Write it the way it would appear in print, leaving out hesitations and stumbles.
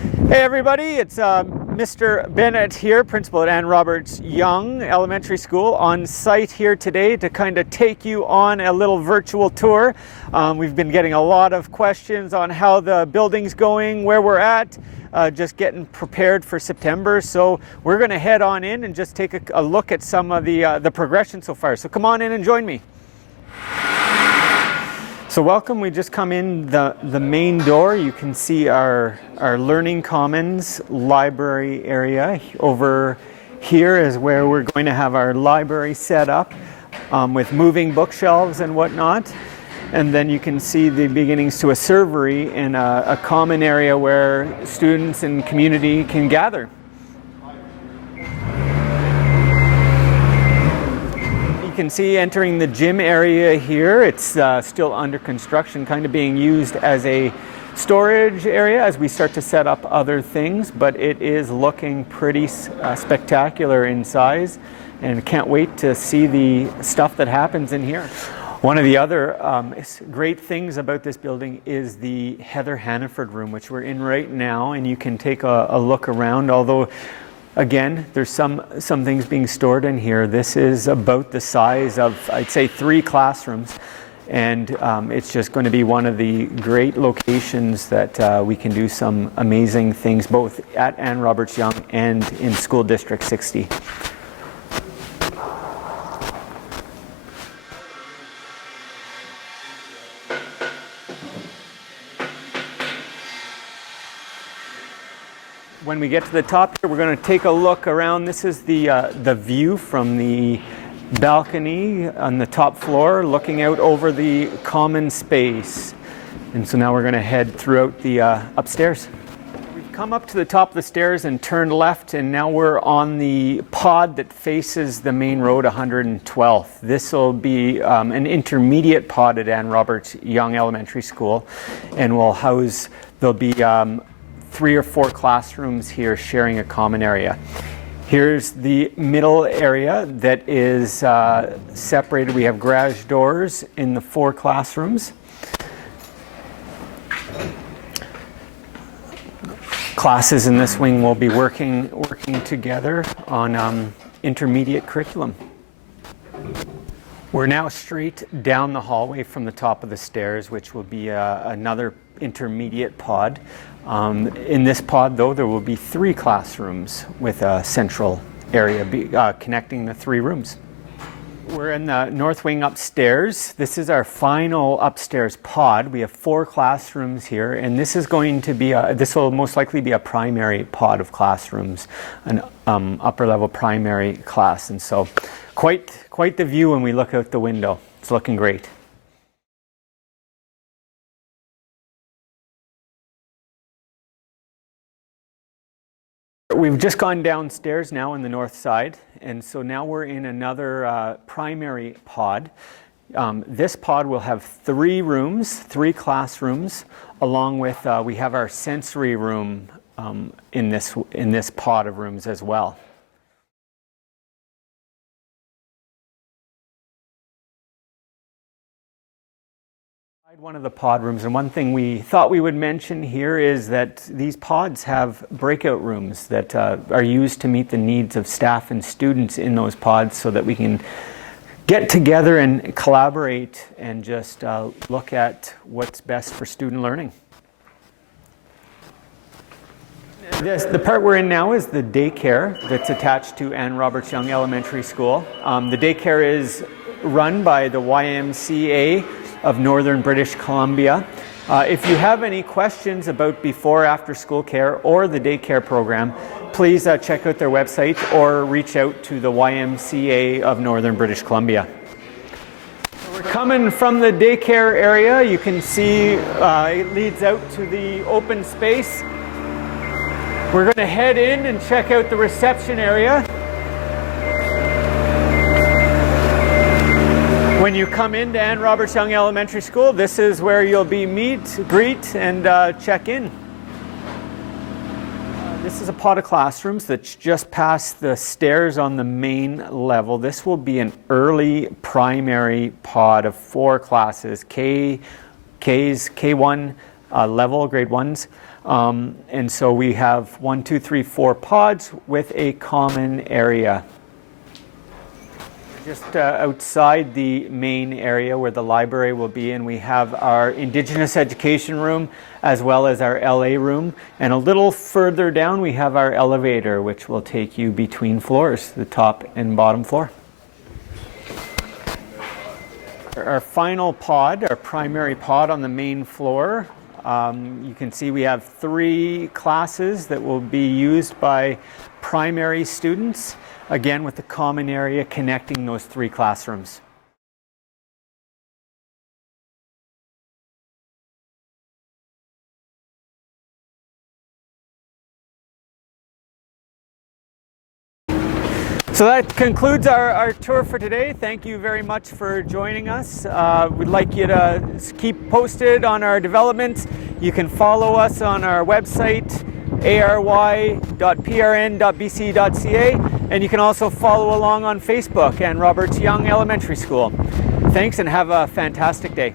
Hey everybody, it's Mr. Bennett here, principal at Ann Roberts Young Elementary School, on site here today to kind of take you on a little virtual tour. We've been getting a lot of questions on how the building's going, where we're at, just getting prepared for September. So we're going to head on in and just take a look at some of the progression so far. So come on in and join me. So welcome, we just come in the main door. You can see our Learning Commons library area. Over here is where we're going to have our library set up with moving bookshelves and whatnot. And then you can see the beginnings to a servery and a common area where students and community can gather. You can see entering the gym area here. It's still under construction, kind of being used as a storage area as we start to set up other things, but it is looking pretty spectacular in size, and can't wait to see the stuff that happens in here. One of the other great things about this building is the Heather Hannaford room, which we're in right now, and you can take a look around. Although again, there's some things being stored in here. This is about the size of, I'd say, 3 classrooms, and it's just going to be one of the great locations that we can do some amazing things both at Ann Roberts Young and in School District 60. When we get to the top here, we're going to take a look around. This is the view from the balcony on the top floor, looking out over the common space. And so now we're going to head throughout the upstairs. We've come up to the top of the stairs and turned left, and now we're on the pod that faces the main road, 112th. This will be an intermediate pod at Ann Roberts Young Elementary School, and will house, there'll be 3 or 4 classrooms here sharing a common area. Here's the middle area that is separated. We have garage doors in the 4 classrooms. Classes in this wing will be working together on intermediate curriculum. We're now straight down the hallway from the top of the stairs, which will be another intermediate pod. In this pod, though, there will be 3 classrooms with a central area connecting the 3 rooms. We're in the north wing upstairs. This is our final upstairs pod. We have 4 classrooms here, and this is going to be this will most likely be a primary pod of classrooms, an upper level primary class, and so quite the view when we look out the window. It's looking great. We've just gone downstairs now on the north side, and so now we're in another primary pod. This pod will have 3 rooms, 3 classrooms, along with we have our sensory room in this pod of rooms as well. One of the pod rooms, and one thing we thought we would mention here is that these pods have breakout rooms that are used to meet the needs of staff and students in those pods, so that we can get together and collaborate and just look at what's best for student learning. The part we're in now is the daycare that's attached to Ann Roberts Young Elementary School. The daycare is run by the YMCA of Northern British Columbia. If you have any questions about before after school care or the daycare program, please check out their website or reach out to the YMCA of Northern British Columbia. We're coming from the daycare area. You can see it leads out to the open space. We're going to head in and check out the reception area. When you come into Ann Roberts Young Elementary School, this is where you'll be meet, greet, and check in. This is a pod of classrooms that's just past the stairs on the main level. This will be an early primary pod of 4 classes, Ks, K1, level, grade 1s. And so we have 1, 2, 3, 4 pods with a common area. Just outside the main area where the library will be, and we have our Indigenous Education Room as well as our LA room. And a little further down we have our elevator, which will take you between floors, the top and bottom floor. Our final pod, our primary pod on the main floor, you can see we have 3 classes that will be used by primary students, again with the common area connecting those 3 classrooms. So that concludes our tour for today. Thank you very much for joining us. We'd like you to keep posted on our developments. You can follow us on our website, ary.prn.bc.ca, and you can also follow along on Facebook and Roberts Young Elementary School. Thanks and have a fantastic day.